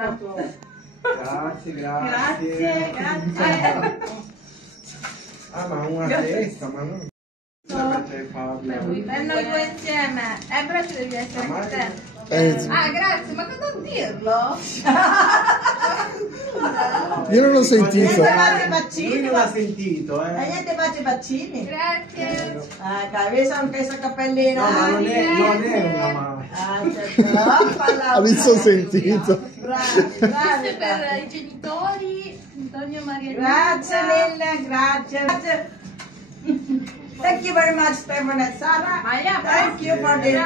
Grazie, grazie. Grazie. Ah, ma una testa, ma non... E noi due insieme. Però ci devi essere anche te. Ah, grazie, ma non dirlo? Io non l'ho sentito. Lui non l'ha sentito, Niente faccio i vaccini. Grazie. Ah, capisci anche questa cappellina? No, ma non è una mano. Ah, certo. Ha visto sentito. Bravi, Questo bravi. è per i genitori, Antonio Maria. Grazie mille, grazie. Thank you very much, Stefano e Sara. Thank you for the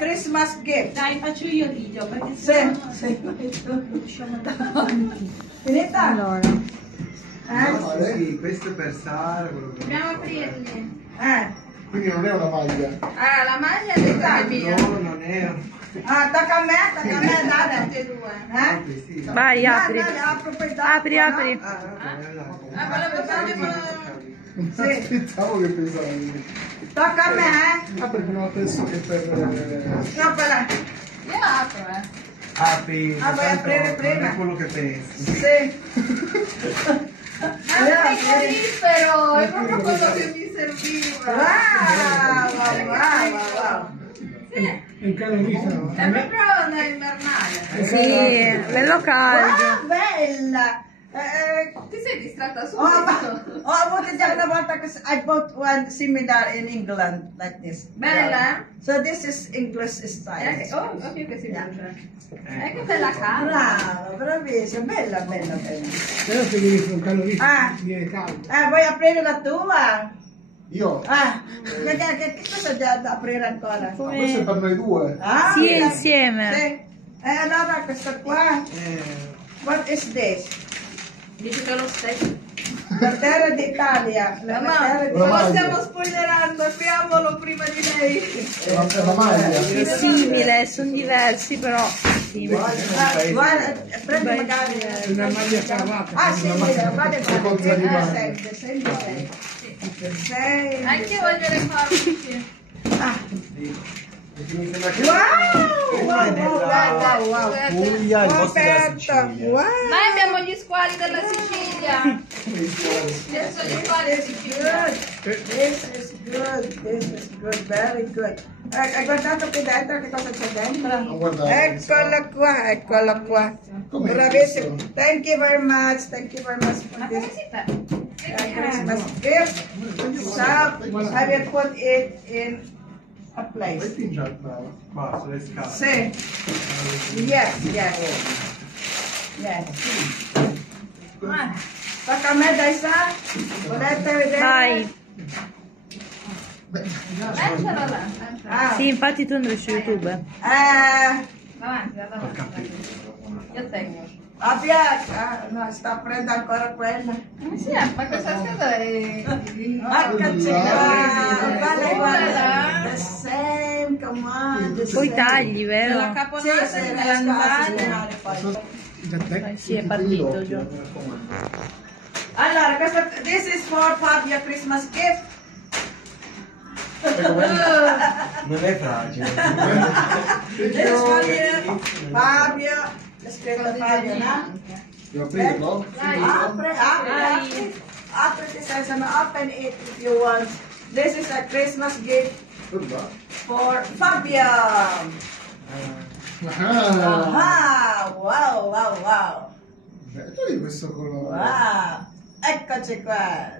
Christmas gift. Dai, faccio io il video perché Sì. Finita? Allora. Sì, questo è per Sara. dobbiamo aprirli. Quindi non è una maglia. Ah, la maglia è della mia. No, non è. Ah, tocca a me, dai. Tutte e due. Sì. Vai, apri. Apro poi dopo, Apri, no? apri. Volevo fare Non aspettavo che pensavi. Tocca a me, Ah, perché non ho pensato che per... No, quella. Io apro, Apri. Ah, vuoi aprire prima? Non è quello che pensi. Sì. È un frigorifero, è proprio quello che mi serviva. Wow. Sì, Un calorifero. è proprio una invernale. Sì, bello caldo. Wow, bella. Ti sei distratta Ho subito. avuto già una volta che I bought one similar in England like this. Bella? So this is English style. Oh, ok che si brucia. Che bella casa. Brava, bravissima, bella. Però se vieni su un calorifero viene caldo. Vuoi aprire la tua? Io? Che cosa c'è da aprire ancora? Ma questo è per noi due. Sì, insieme. Sì. Allora questa qua, what is this? Dici che è lo stesso. La terra d'Italia. Ma lo stiamo spoilerando, apriamolo prima di lei. È una maglia. È simile, sono diversi però simili. Guarda, prendi magari Una maglia cravatta. sì, guarda, sei. Anche io voglio le forbici. Wow. Puglia, il posto della Sicilia. Noi abbiamo gli squali della Sicilia. Adesso gli squali della Sicilia. This is good, very good. Hai guardato qui dentro che cosa c'è dentro? Eccola qua. Com'è Bravissimo. questo? Thank you very much for Ma this come si fa? Christmas gift. So, I will put it in a place. Vai pingiare brava. Qua, sulle scale. Sì. Yes. Tocca a me, dai, sa? Volete vedere? Vai. Mettilo là. Sì, infatti tu andrai su YouTube. Avanti, davanti. Io tengo. No, sta prendendo ancora quella. Sì, ma questa scheda è... Eccoci qua. Guarda. The same, come on. the Poi same. tagli, La vero? caponata Sì, di riesco a Melanzane. sistemare poi. Sì, è partito già. Allora, this is for Fabio Christmas gift. Non è fragile. This is for you, Fabio. L'ho scritto Fabio, no? Devo aprirlo? Apri it says, open it if you want. This is a Christmas gift for Fabio. Wow. Bello di questo colore. Wow. Eccoci qua.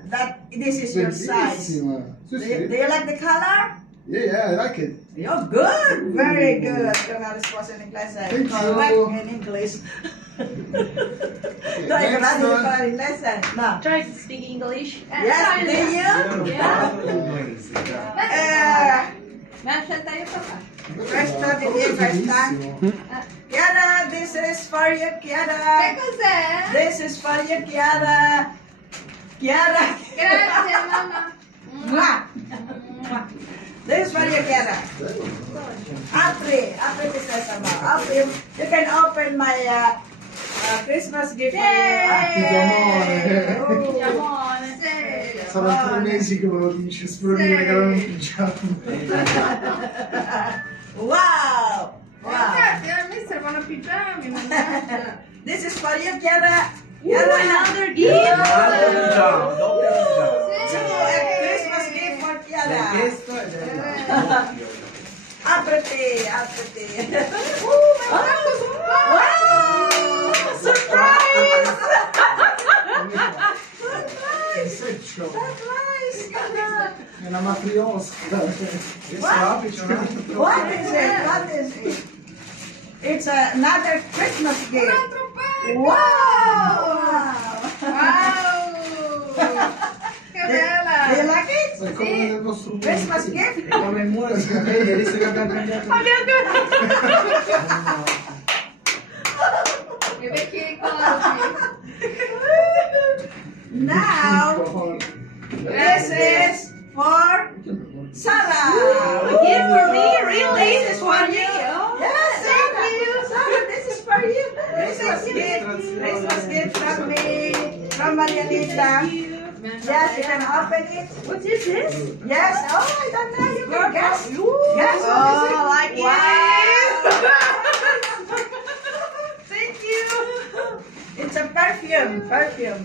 This is your size. Bellissima. Do you like the color? Yeah, I like it. You're good. Very good. Io una risposta in inglese. Thank you. Correct in English. Tu hai parlato di parlare inglese? No. Try to speak English. Yes, do you? Inglese. Me l'ha scelta io papà. Questa di questa. Chiara, this is for you, Che Chiara. cos'è? This is for you, Chiara. Chiara. Grazie mamma. Mua. This is for you, Chiara. Apri te stessa, ma. Apri. You can open my Christmas gift for you. Che Amore. Saranno 3 mesi che me lo dici, spero che mi regalano un pigiama. Wow! Infatti, mi servono pigiami, mannaggia. This is for you, Chiara. Another gift. Doppio pigiama. So, a Christmas gift for È Chiara. questo ed è doppio. Apriti, apriti. Wow! Surprise! Seccio. Surprise! È una matriosca. Adesso apri, c'è un altro. What is it? What is it? It's another Christmas gift. Wow! Wow! Che bella! Do you like it? È come nel nostro mondo. Christmas gift? Come muore si capelli, visto che abbiamo cambiato. I vecchi ricordi. Now, this is for Sarah. A gift for me, really? This is for you. Yes, thank you. Sarah, this is for you. Christmas gift from me, from Marianita. Yes, you can open it. What is this? Yes. Oh, I don't know. You can guess. Guess what Oh, is it? like it. Thank you. It's a perfume. Perfume.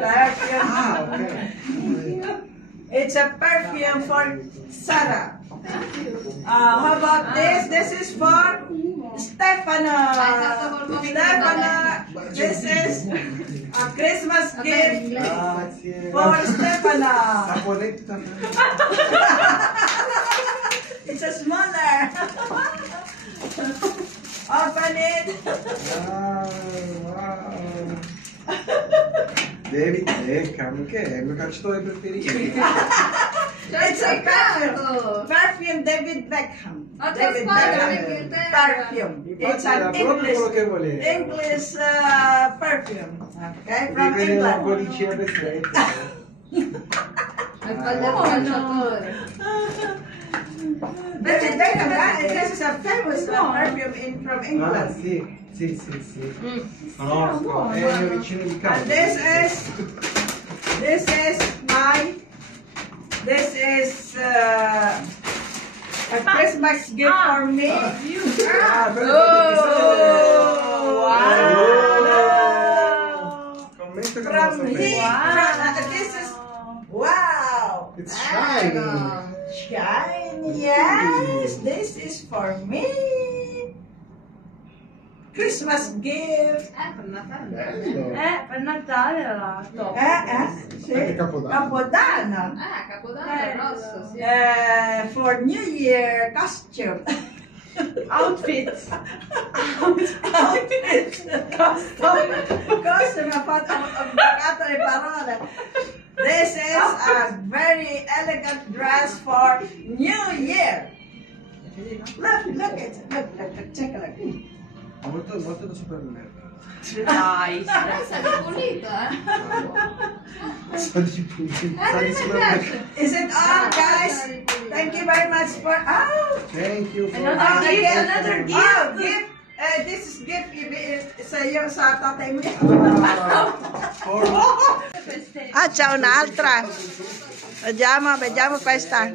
Ah, ok. It's a perfume for Sarah. How about this? This is for Stefano. Stefano, this is a Christmas gift Grazie. for Stefano. Saponetta. It's a smaller. Open it. Wow. David Beckham, che è il mio calciatore preferito. It's a peccato! perfume David Beckham. Ma tua David squadra Beckham. d'Inghilterra! Perfume. Infatti It's an era proprio quello che volevo. English perfume. Okay, from Di vedere un po' England. di CR7. Hai sbagliato calciatore! David Beckham, this is a famous perfume from Ah, England. sì. Conosco, è il mio vicino di casa. And this is a Christmas gift for me. Ah, quello Commento che non lo From sapevo. me. This is wow. It's shiny. Shiny, yes. This is for me. Christmas gift. Per Natale! Bello. Per Natale era top. Sì. Anche Capodanno. Capodanno. Ah, Capodanno rosso, sì! For New Year costume. Outfit. Outfit. Costume, ho bloccato le parole. This is a very elegant dress for New Year. Look at it. Look, check it out. Molto da supermercato. Dai. Però sei pulito, Sa di pulito. A me piace! Is it all, guys? Thank you very much for. Oh, Thank you for Another gift, another gift. oh, gift. This is gift sa iyo sa tatay mo. Ah, c'è un'altra. Vediamo questa.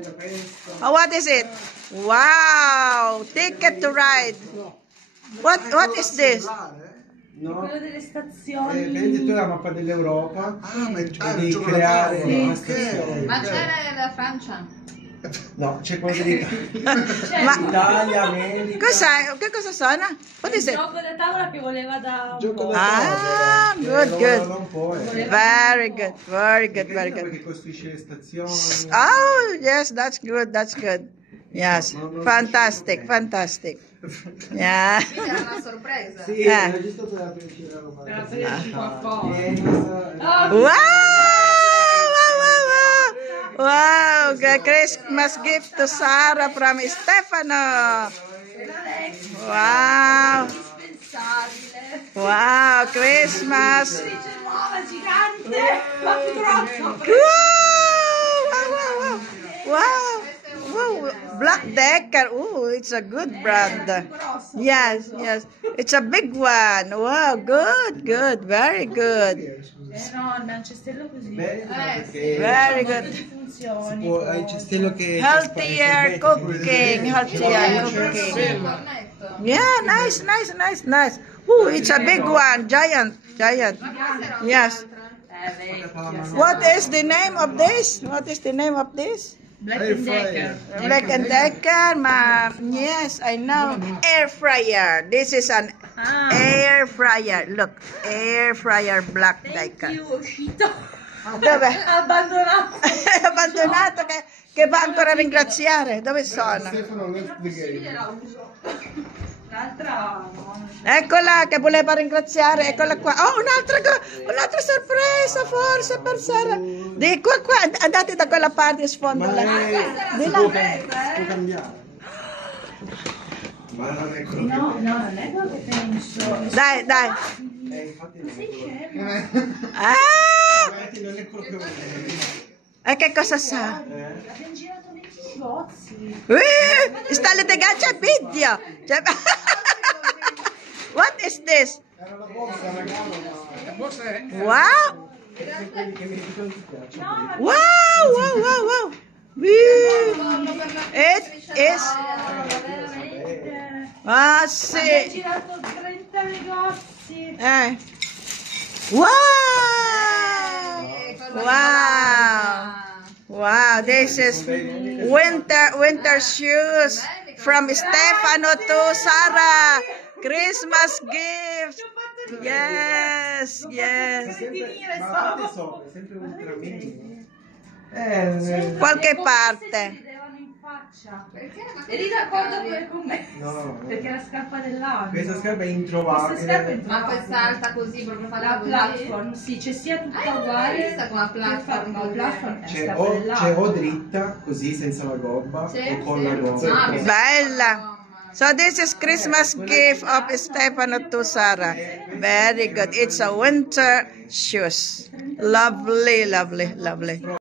Oh, what is it? Wow, ticket to ride. What is this? No, Quello delle stazioni. vedi tu la mappa dell'Europa Ah, ma e di creare una stazione. Ma c'era la Francia? No, c'è quello dell'Italia. Ma Italia, America. che cosa sono? What is Il it? gioco da tavola che voleva da un Gioco po'. da Ah, tavola. good. Non può, Very good, very good, very good. Perché costruisce le stazioni. Oh, yes, that's good, that's good. Yes, fantastic, fantastic. Yeah. Quindi era una sorpresa! Sì, era giusto per aprirci la roba. Per aprirci qualcosa. Wow! Wow, Christmas gift to Sarah from Stefano. Wow. Indispensabile! Wow, Christmas. Dice nuova, gigante. Ma più grosso. Wow, wow, wow, wow. Wow, Black Decker. Ooh, it's a good brand. Yes, yes. It's a big one. Wow, good, good. Very good. No, il mancestello così. Very good. Funzioni. Il cestello che Healthier cooking. Healthier cooking. Yeah, nice, nice, nice, nice. Ooh, it's a big one. Giant, giant. Yes. What is the name of this? What is the name of this? Black and Decker. Black and Decker. Yes, I know. Air fryer. This is an air fryer. Look, air fryer Black Decker. Thank you, uscito. Dove? Abbandonato. Abbandonato che va ancora a ringraziare. Dove sono? Stefano left the game. L'altra... Eccola che voleva ringraziare, eccola qua. Oh, un'altra sorpresa forse per Sara. Di qua, andate da quella parte, sfondo. Ma Di là. può cambiare. Ma non è quello No, non è quello che penso. Dai, dai. infatti non è quello Ah! infatti non è quello che volevo. E che cosa sa? Abbiamo girato 20 negozi. Sta litigando a video. What is this? Era la borsa, regalo, ma... La borsa è... Wow! Quelli che mi dicono ti piacciono. Wow, wow, wow, wow. It is... Ah, Abbiamo sì. girato 30 negozi. Wow! Wow! Wow, this is winter shoes from Stefano to Sara. Christmas gift. Yes, yes. Ma a parte sopra, è sempre ultra minimo. Qualche parte. Ridevano in faccia. Eri d'accordo pure con me? No, Perché è la scarpa dell'anno. questa scarpa è Questa introvabile. scarpa è Ma questa alta così, proprio la fatta così? platform, sì, c'è sia tutta uguale. Questa con la platform. Ma la platform è la C'è scarpa o dell'anno. dritta, così senza la gobba, Sì, o con sì. la gobba. Ah, Bella. So this is Christmas gift of Stefano to Sara. Very good. It's a winter shoes. Lovely, lovely, lovely.